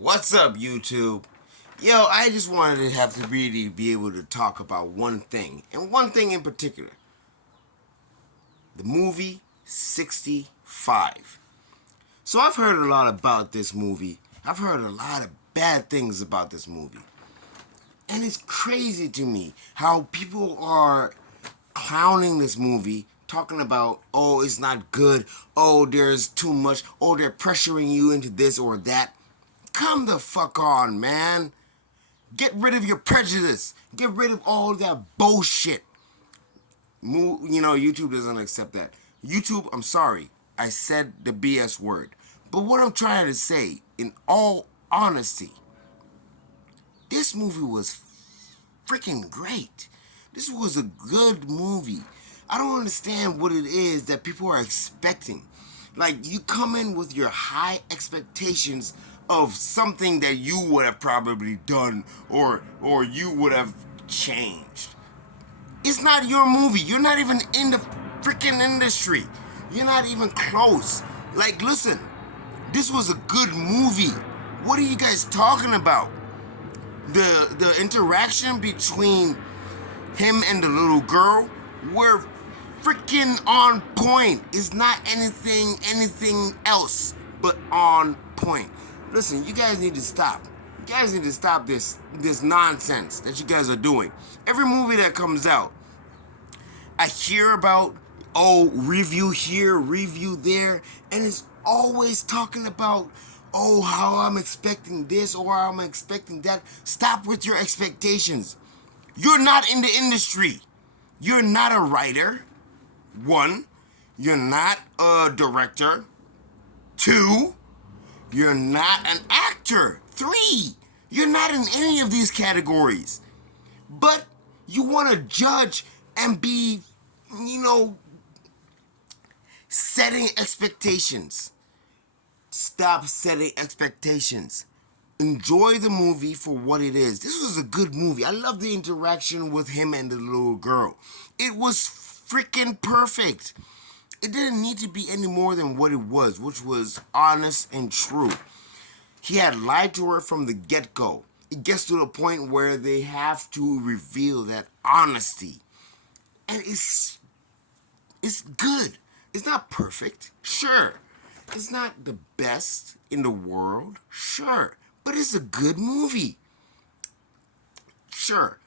What's up, YouTube? Yo, I just wanted to have to really be able to talk about one thing, and one thing in particular. The movie 65. So I've heard a lot about this movie. I've heard a lot of bad things about this movie. And it's crazy to me how people are clowning this movie, talking about, oh, it's not good, oh, there's too much, oh, they're pressuring you into this or that. Come the fuck on, man. Get rid of your prejudice. Get rid of all that bullshit. YouTube doesn't accept that. YouTube, I'm sorry. I said the BS word. But what I'm trying to say, in all honesty, this movie was freaking great. This was a good movie. I don't understand what it is that people are expecting. Like, you come in with your high expectations of something that you would have probably done or you would have changed. It's not your movie. You're not even in the freaking industry. You're not even close. Like, listen, this was a good movie. What are you guys talking about? The interaction between him and the little girl were freaking on point. It's not anything else but on point. Listen, you guys need to stop. You guys need to stop this nonsense that you guys are doing. Every movie that comes out, I hear about, oh, review here, review there, and it's always talking about, oh, how I'm expecting this or how I'm expecting that. Stop with your expectations. You're not in the industry. You're not a writer. One, you're not a director. Two, you're not an actor. Three, you're not in any of these categories. But you want to judge and be, setting expectations. Stop setting expectations. Enjoy the movie for what it is. This was a good movie. I love the interaction with him and the little girl. It was freaking perfect. It didn't need to be any more than what it was, which was honest and true. He had lied to her from the get-go. It gets to the point where they have to reveal that honesty. And it's good. It's not perfect, sure. It's not the best in the world, sure. But it's a good movie. Sure,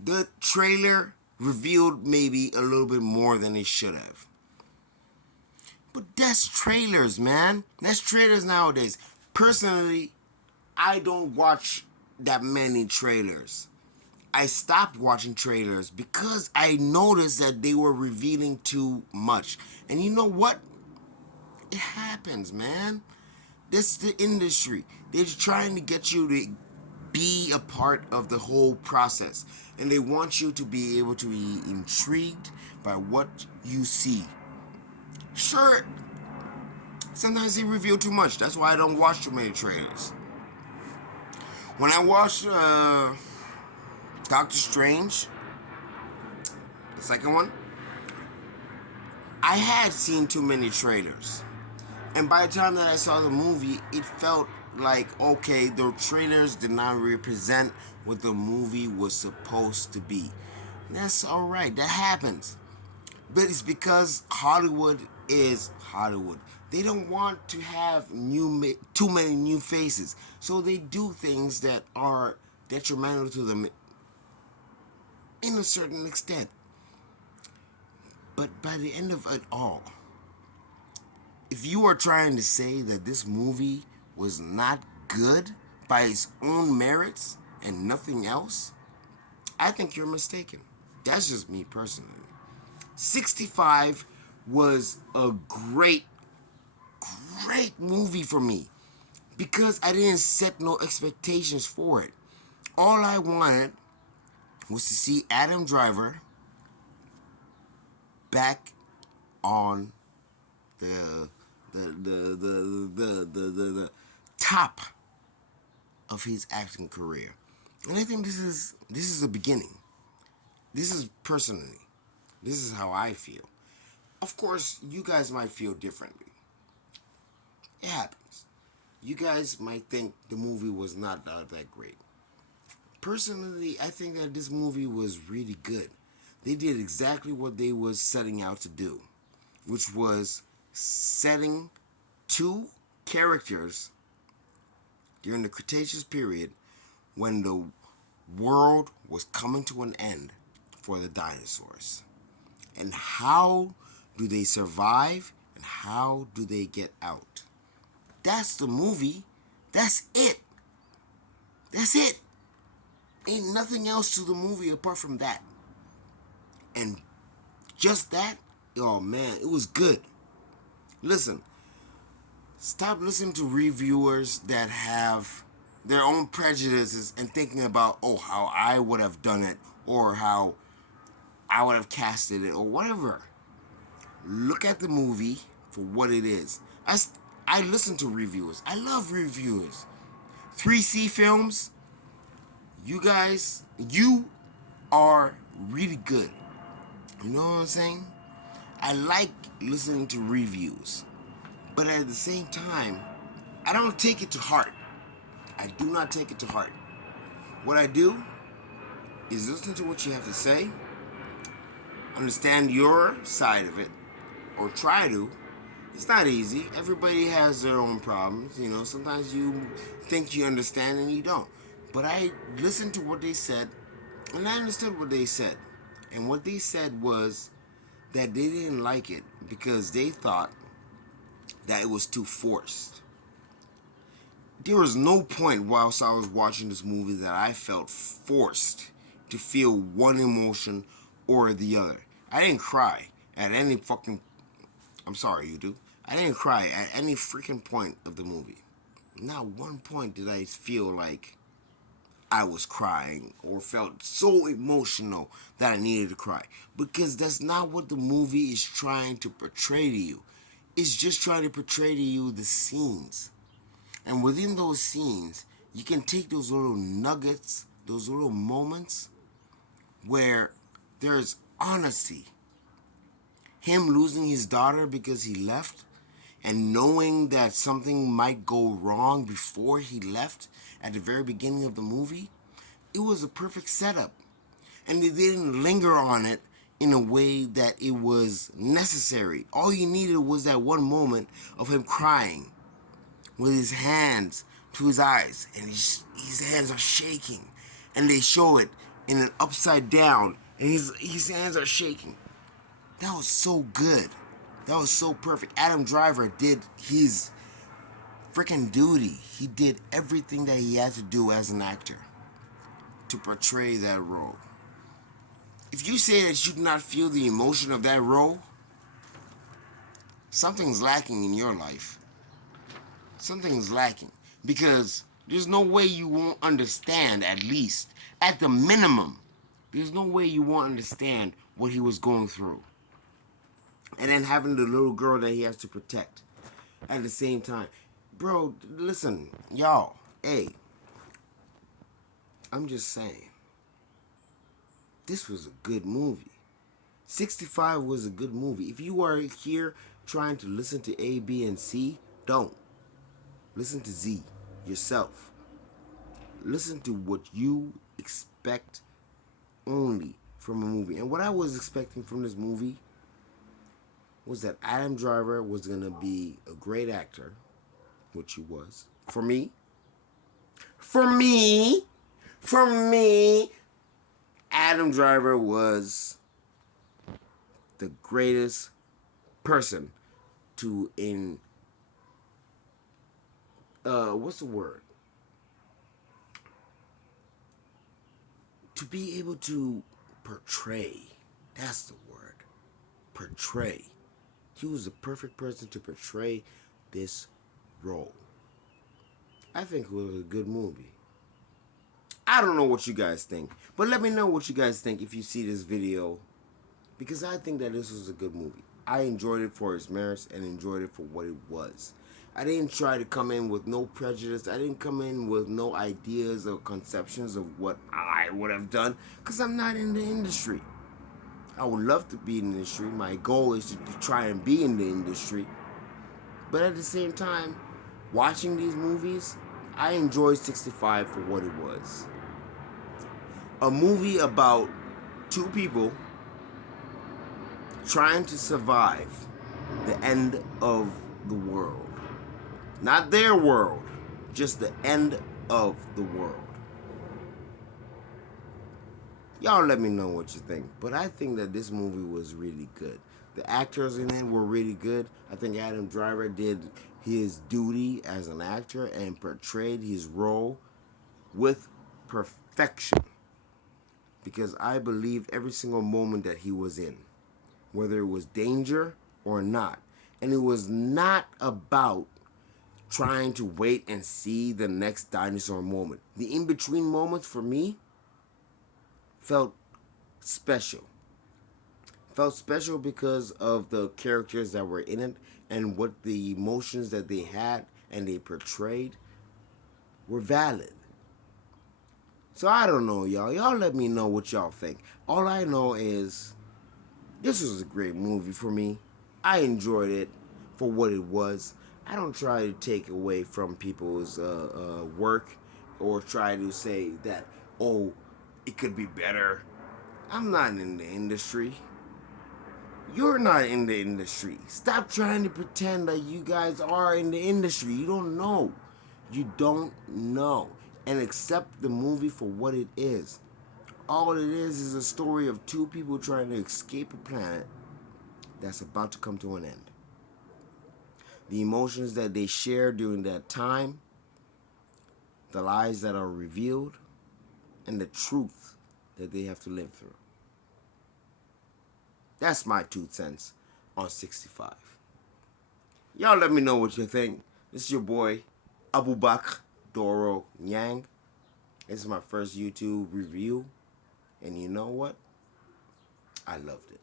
the trailer revealed maybe a little bit more than it should have. But that's trailers, man. That's trailers nowadays. Personally, I don't watch that many trailers. I stopped watching trailers because I noticed that they were revealing too much. And you know what? It happens, man. This is the industry. They're trying to get you to be a part of the whole process. And they want you to be able to be intrigued by what you see. Sure, sometimes they reveal too much. That's why I don't watch too many trailers. When I watched Doctor Strange, the second one, I had seen too many trailers. And by the time that I saw the movie, it felt like, okay, the trailers did not represent what the movie was supposed to be. And that's alright, that happens. But it's because Hollywood is Hollywood. They don't want to have too many new faces. So they do things that are detrimental to them in a certain extent. But by the end of it all, if you are trying to say that this movie was not good by its own merits and nothing else, I think you're mistaken. That's just me personally. 65 was a great movie for me because I didn't set no expectations for it. All I wanted was to see Adam Driver back on the the top of his acting career. And I think this is a beginning. This is personally. This is how I feel. Of course, you guys might feel differently. It happens. You guys might think the movie was not that great. Personally, I think that this movie was really good. They did exactly what they was setting out to do, which was setting two characters during the Cretaceous period when the world was coming to an end for the dinosaurs. And how do they survive and how do they get out? That's the movie. That's it. That's it. Ain't nothing else to the movie apart from that. And just that, oh man, it was good. Listen, stop listening to reviewers that have their own prejudices and thinking about, oh, how I would have done it or how I would have casted it or whatever. Look at the movie for what it is. I listen to reviewers. I love reviewers. 3C Films, you guys, you are really good. You know what I'm saying? I like listening to reviews. But at the same time, I don't take it to heart. I do not take it to heart. What I do is listen to what you have to say, understand your side of it, or try to. It's not easy. Everybody has their own problems. You know, sometimes you think you understand and you don't. But I listened to what they said, and I understood what they said. And what they said was that they didn't like it because they thought that it was too forced. There was no point whilst I was watching this movie that I felt forced to feel one emotion or the other. I didn't cry at any fucking. I'm sorry, you do. I didn't cry at any freaking point of the movie. Not one point did I feel like I was crying or felt so emotional that I needed to cry. Because that's not what the movie is trying to portray to you. It's just trying to portray to you the scenes. And within those scenes, you can take those little nuggets, those little moments where there's honesty. Him losing his daughter because he left and knowing that something might go wrong before he left at the very beginning of the movie, it was a perfect setup. And they didn't linger on it in a way that it was necessary. All you needed was that one moment of him crying with his hands to his eyes, and his hands are shaking, and they show it in an upside down, and his hands are shaking. That was so good. That was so perfect. Adam Driver did his freaking duty. He did everything that he had to do as an actor to portray that role. If you say that you do not feel the emotion of that role, something's lacking in your life. Something's lacking. Because there's no way you won't understand, at least, at the minimum, there's no way you won't understand what he was going through. And then having the little girl that he has to protect at the same time. Bro, listen, y'all, hey, I'm just saying, this was a good movie. 65 was a good movie. If you are here trying to listen to A, B, and C, don't. Listen to Z yourself. Listen to what you expect only from a movie. And what I was expecting from this movie was that Adam Driver was going to be a great actor, which he was. For me, Adam Driver was the greatest person to what's the word? To be able to portray. That's the word. Portray. He was the perfect person to portray this role. I think it was a good movie. I don't know what you guys think, but let me know what you guys think if you see this video, because I think that this was a good movie. I enjoyed it for its merits and enjoyed it for what it was. I didn't try to come in with no prejudice. I didn't come in with no ideas or conceptions of what I would have done, because I'm not in the industry. I would love to be in the industry. My goal is to try and be in the industry. But at the same time, Watching these movies, I enjoyed 65 for what it was. A movie about two people trying to survive the end of the world. Not their world, just the end of the world. Y'all let me know what you think. But I think that this movie was really good. The actors in it were really good. I think Adam Driver did his duty as an actor and portrayed his role with perfection. Because I believed every single moment that he was in, whether it was danger or not. And it was not about trying to wait and see the next dinosaur moment. The in between moments for me felt special. Felt special because of the characters that were in it and what the emotions that they had and they portrayed were valid. So I don't know, y'all. Y'all let me know what y'all think. All I know is this was a great movie for me. I enjoyed it for what it was. I don't try to take away from people's work or try to say that, oh, it could be better. I'm not in the industry. You're not in the industry. Stop trying to pretend that you guys are in the industry. You don't know. You don't know. And accept the movie for what it is. All it is a story of two people trying to escape a planet that's about to come to an end. The emotions that they share during that time, the lies that are revealed, and the truth that they have to live through. That's my 2 cents on 65. Y'all let me know what you think. This is your boy, Abubak Doro Yang. This is my first YouTube review. And you know what? I loved it.